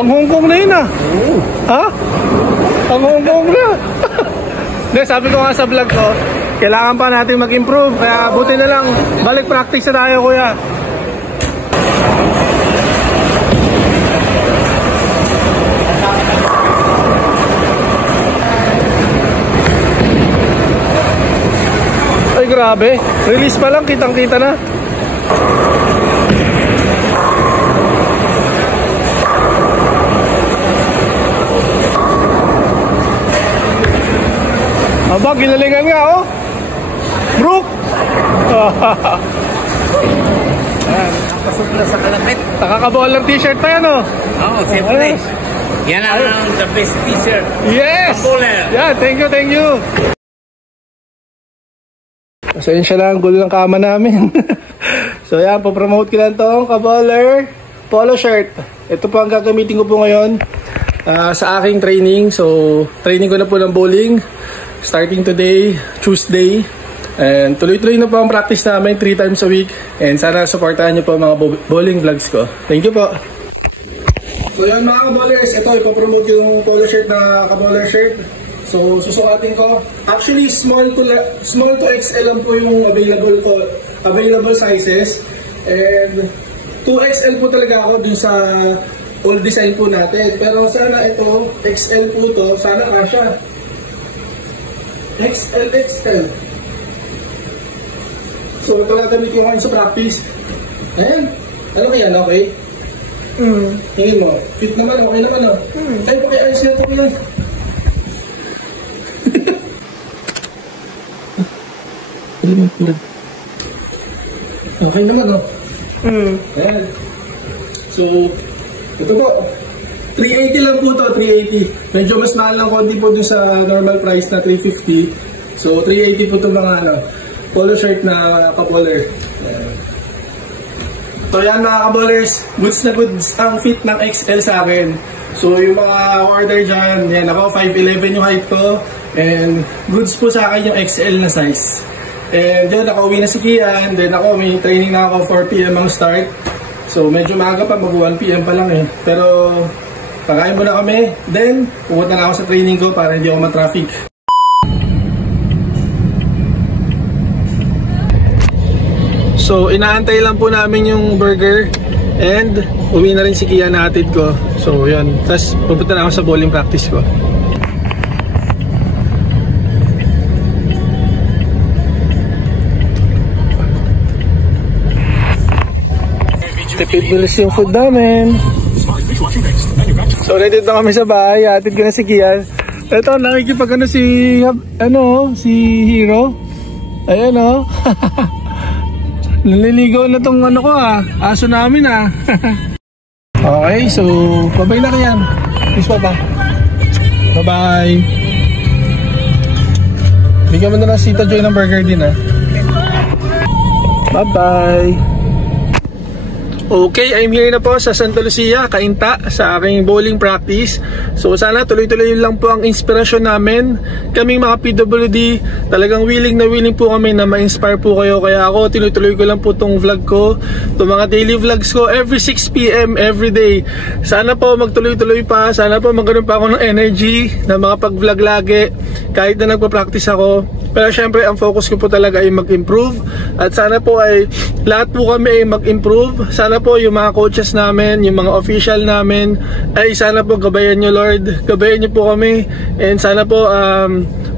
Pang Hong Kong na yun ah. Ha? Pang Hong Kong na. Hindi, sabi ko nga sa vlog ko, kailangan pa natin mag-improve. Kaya buti na lang, balik practice na tayo kuya. Ay grabe, release pa lang, kitang-kita na. Aba, ginalingan nga oh. Brook. Nakapasok na sa kalapit. Nakakabawalang t-shirt pa yan oh. Oo, siyempre. Yan ang the best t-shirt. Yes! Yeah, thank you, thank you. Pasensya lang, gulo ng kama namin. So yan, popromote ko lang itong Kaballer polo shirt. Ito po ang gagamitin ko po ngayon sa aking training. So, training ko na po ng bowling. Starting today, Tuesday. And tuloy-tuloy na po ang practice namin 3 times a week. And sana supportahan nyo po mga bowling vlogs ko. Thank you po. So yan mga kabowlers, ito ipopromote yung polo shirt na Kaballer shirt. So susukatin ko. Actually small to XL lang po yung available sizes. And 2XL po talaga ako dun sa old design po natin. Pero sana ito, XL po to, sana kasha. XL. So ito nagamit ko ngayon sa practice. Ayan, ano kaya, okay? Hingin mo, fit naman, okay naman oh. Ay, pakiayos nito ko yan. Okay naman oh. Ayan. So, ito po. 380 lang po to, 380. Medyo mas mahal lang konti po dun sa normal price na 350. So, 380 po to mga polo shirt na Kaballer. So yan mga kabowlers, goods na goods ang fit ng XL sa akin. So yung mga order dyan, yan ako, 5'11 yung height ko. And goods po sa akin yung XL na size. And then nakauwi na si Kian, then ako may training na ako 4 PM ang start. So medyo maaga pa, mag 1 PM pa lang eh. Pero pakain muna kami, then pupunta na ako sa training ko para hindi ako ma-traffic. So inaantay lang po namin yung burger and uwi na rin si Kian na atid ko. So yun, tapos pupunta na ako sa bowling practice ko. Tipid bilis yung food namin. So ready na kami sa bahay, atid ko na si Kian. Ito nakikipag si Hero. Ayan oh. Naliligaw na tong ko aso namin Okay, so bye-bye na kayan. Peace pa. Bye-bye. Bigyan mo na lang si Tita Joy ng burger din Bye-bye. Okay, I'm here na po sa Santa Lucia, Cainta, sa aking bowling practice. So sana tuloy-tuloy lang po ang inspirasyon namin. Kaming mga PWD, talagang willing po kami na ma-inspire po kayo. Kaya ako, tinutuloy ko lang po tong vlog ko, itong mga daily vlogs ko, every 6 PM, every day. Sana po magtuloy-tuloy pa, sana po magkaroon pa ako ng energy na mga pag-vlog lagi, kahit na nagpa-practice ako. Pero syempre, ang focus ko po talaga ay mag-improve. At sana po ay lahat po kami ay mag-improve. Sana po yung mga coaches namin, yung mga official namin, ay sana po gabayan nyo Lord. Gabayan nyo po kami. And sana po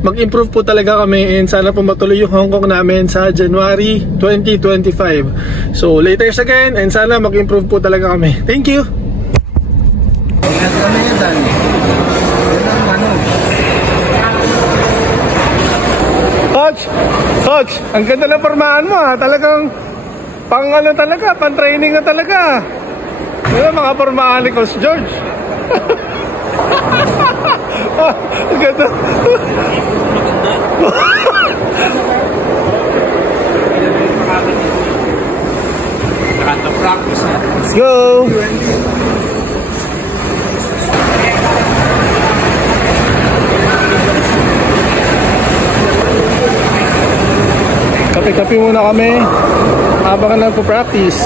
mag-improve po talaga kami. And sana po matuloy yung Hong Kong namin sa January 2025. So later again. And sana mag-improve po talaga kami. Thank you! Coach, ang ganda ng pormahan mo talagang pang talaga, pang training na talaga. Yan mga pormahan ni Coach George. Ang ganda. Let's go. Kape-kape muna kami habang nagpo-practice.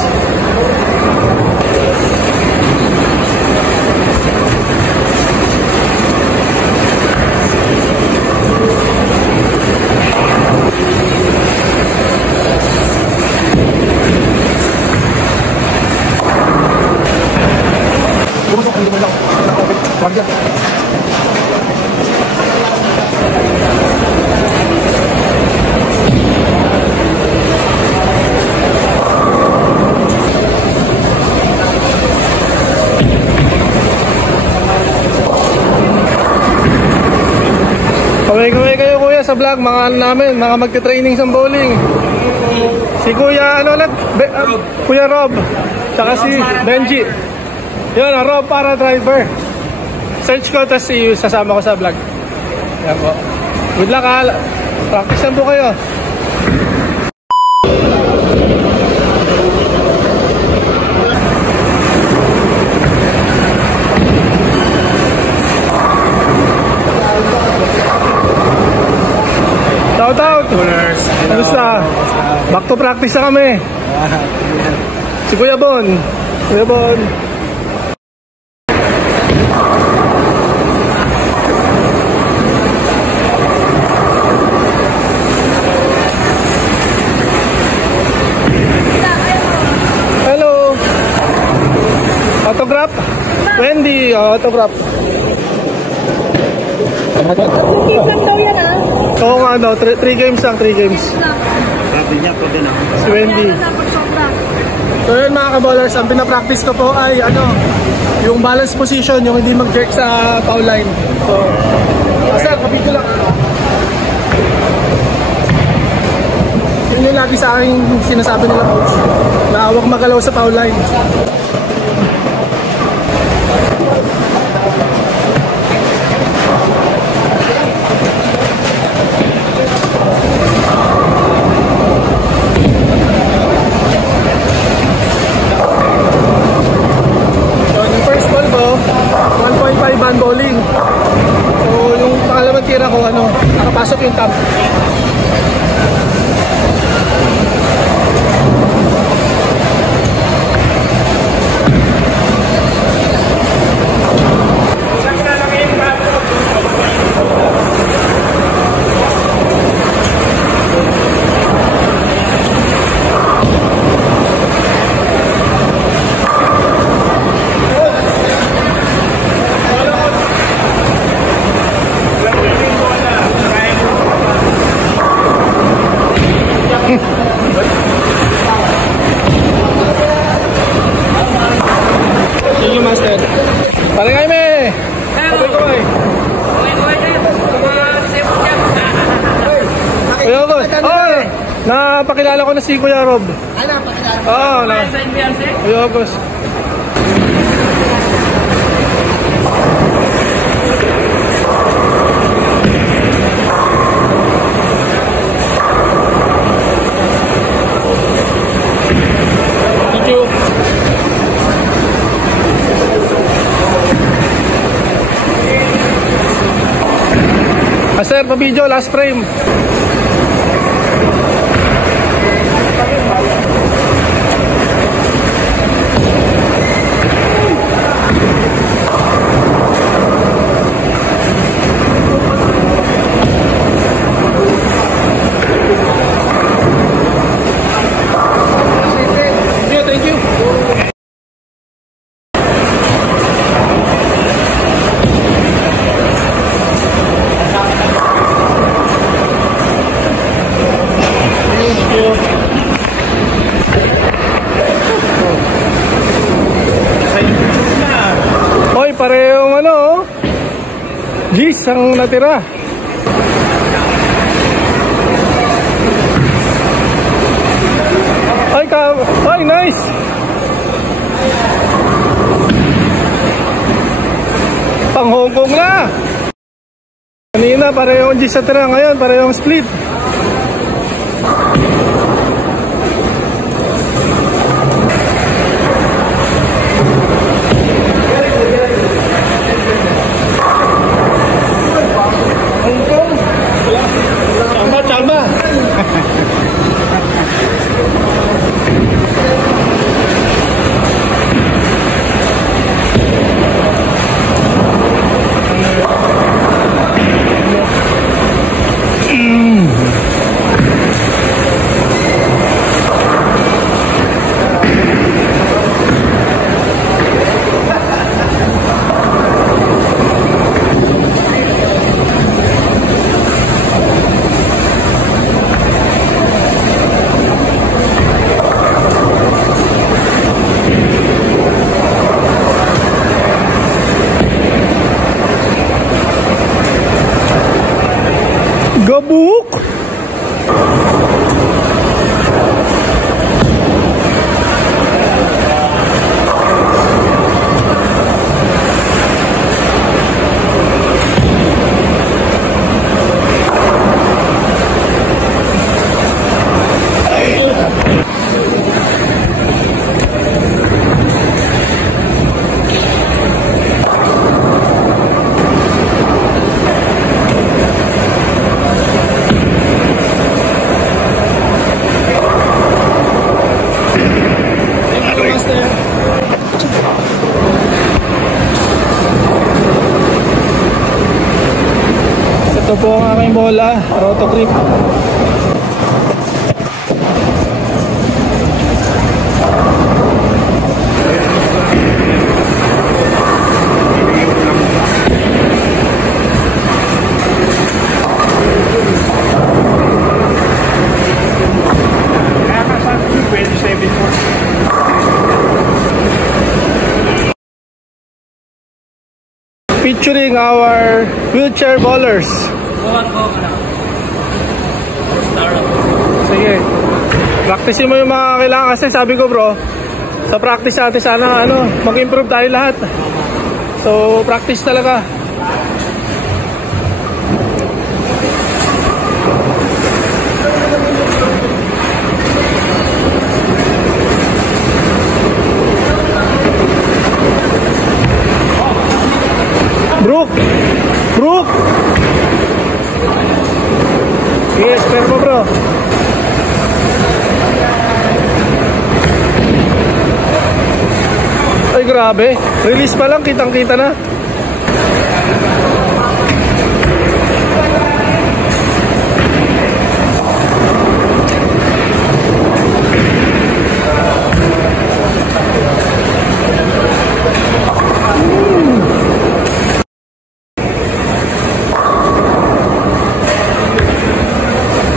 Kaway kayo kuya sa vlog, mga ano namin, mga magte-training sa bowling. Si Kuya, ano ulit? Kuya Rob. Tsaka si Benji. Yun, Rob para driver. Search ko, tapos sasama ko sa vlog. Yan po. Good luck ha. Practice lang po kayo. Shout out! Kamusta? Back to practice na kami. Si Kuya Bon. Kuya Bon. Hello. Autograph? Wendy, autograph. Games lang daw yan ah. Oo nga, 3 games lang, 3 games. Sabi niya po din ako. Si Wendy. So yun mga kaballers, ang pinapractice ko po ay yung balance position, yung hindi mag-jerk sa foul line. So, sir, kapito lang. Yun yung lagi sa akin sinasabi nila coach, na huwag magalaw sa foul line. Bowling. So yung pangalawang tira ko nakapasok yung top. Napakilala ko na si Kuya Rob. Napakilala ko? Oo, Kuya August. Thank you. Sir, pa-video, last frame. Parehong G's ang natira. Ay, nice. Pang Hong Kong na. Kanina parehong G's sa tira, ngayon parehong split. Gabuk! Ito po ang aking bola, Roto Grip. Featuring our wheelchair bowlers. Sige. Practicein mo yung mga kailangan kasi sabi ko bro, sa practice natin sana mag-improve tayo lahat. So practice talaga. Brook! Yes, pero mo bro. Ay grabe, release pa lang, kitang-kita na.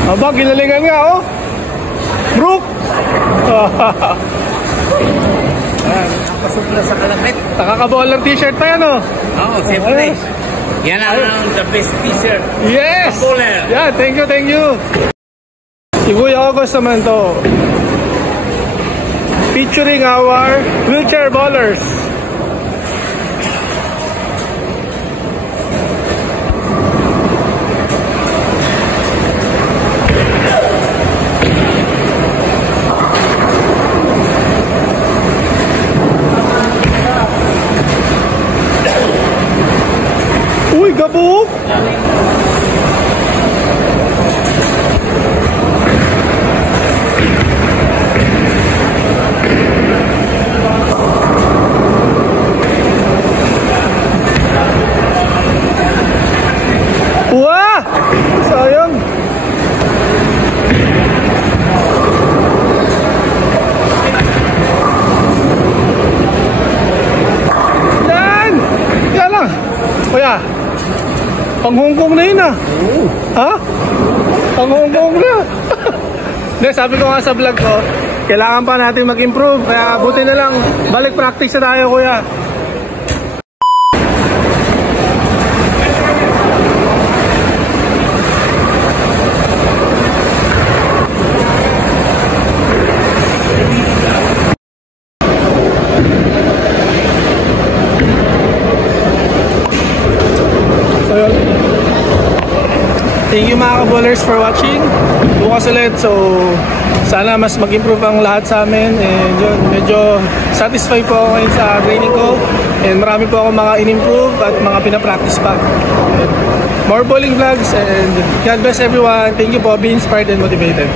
Aba, ginalingan nga, oh. Brook! Pasok na sa kalapit. Nakakabawalang t-shirt pa yan, oh. Oo, siyempre. Yan ang the best t-shirt. Yes! Bowler. Yeah, thank you. Si Kuya August naman to. Featuring our wheelchair bowlers. Uy, gabuk! Wah! Sayang! Yan! Yan lang! Kuya! Pang Hong Kong na yun ah. Ha? Pang Hong Kong na. Hindi, sabi ko nga sa vlog ko, kailangan pa natin mag-improve. Kaya buti na lang, balik practice na tayo kuya. Thank you mga ka-bowlers for watching. Bukas ulit, so sana mas mag-improve ang lahat sa amin. And yun, medyo satisfied po ako ngayon sa training ko. And marami po ako mga in-improve at mga pinapractice pa. And more bowling vlogs and God bless everyone. Thank you po, be inspired and motivated.